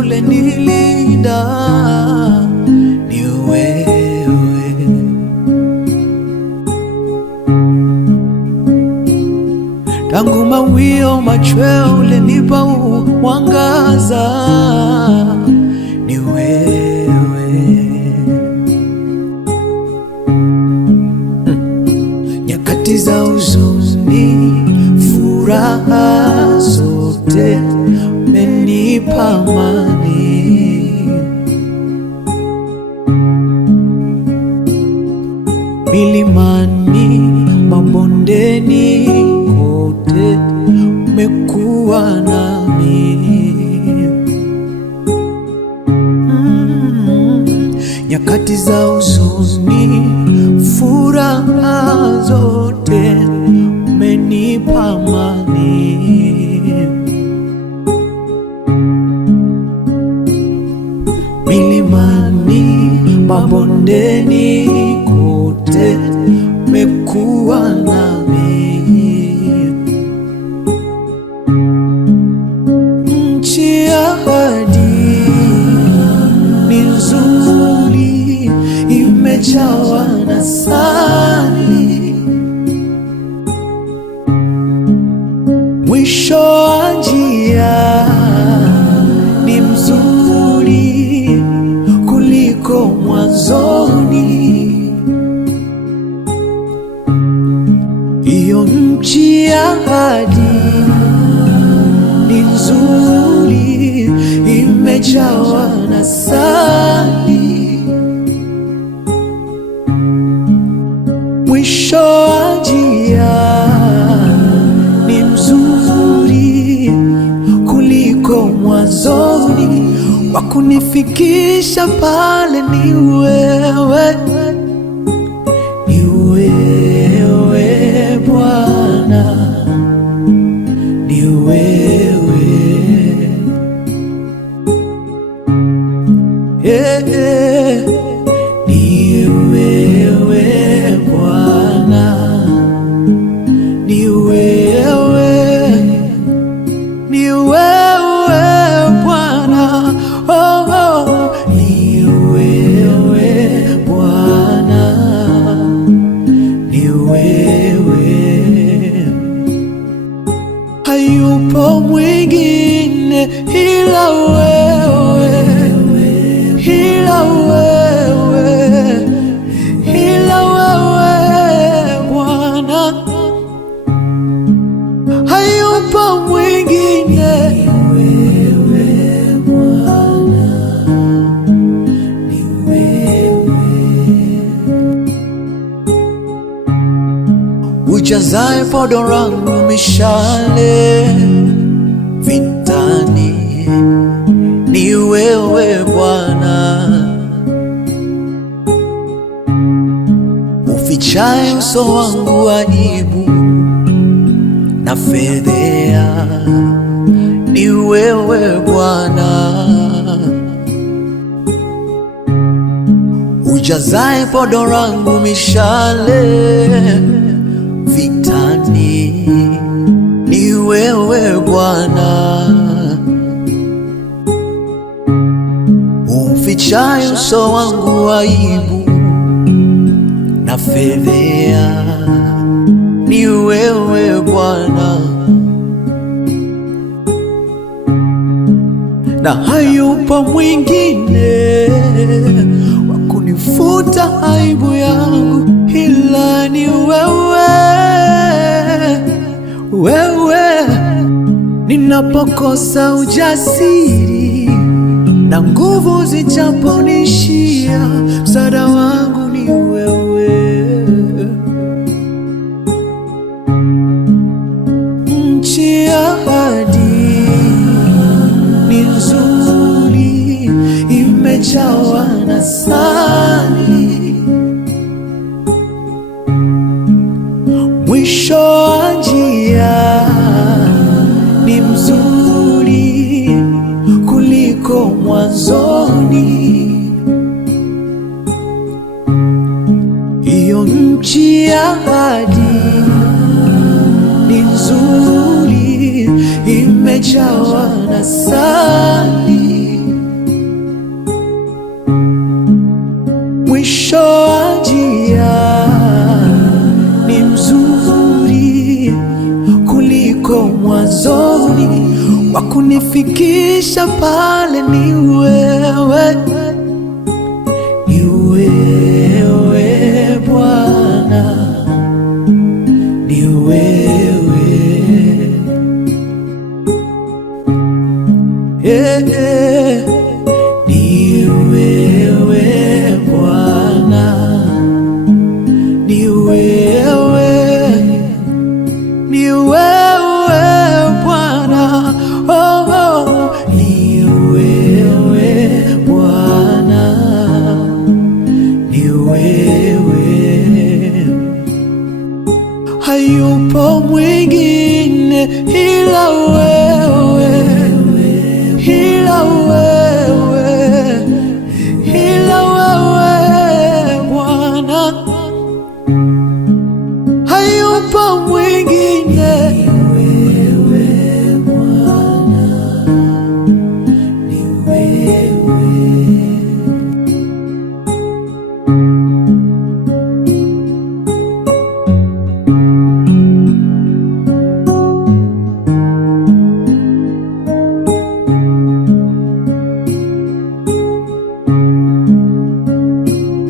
ulenilinda ni wewe. Tangu mawio machweo ulenipa mwangaza ni wewe. Nyakati za huzuni, furaha zote umenipa amani. Milimani, mabondeni, kote umekuwa nami. Nyakati za huzuni, furaha zote umenipa amani. Milimani, mabondeni, kote umekuwa nami. Nchi ya ahadi ni nzuri, imejawa na asali. Mwisho wa njia ni mzuri kuliko mwanzoni. Iyo nchi ya ahadi ni nzuri, imejawa na asali. Mwisho wa njia ni mzuri kuliko mwanzoni. Wa kunifikisha pale ni wewe, ni wewe Bwana, ni wewe. Ni wewe Bwana, ni wewe, ni wewe Bwana, oh, ni wewe Bwana, ni wewe. Hayupo mwingine ila wewe, ila wewe, ila wewe Bwana. Hayupo mwingine, ni wewe Bwana, ni wewe. Ujazae podo langu mishale vitani, ni wewe Bwana. Ufichaye uso wangu aibu na fedhea, ni wewe Bwana. Ujazae podo langu mishale vitani, ni wewe Bwana. Umfichaye uso wangu aibu na fedhea, ni wewe Bwana. Na hayupo mwingine wa kunifuta aibu yangu ila ni wewe, wewe. Ninapokosa ujasiri na nguvu zijaponishia, msaada wangu ni wewe. Nchi ya ahadi ni nzuri, imejawa na asali. Mwisho wa njia ni mzuri kuliko mwanzoni. Iyo nchi ya ahadi ni nzuri, imejawa na asali. kunifikisha pale ni wewe.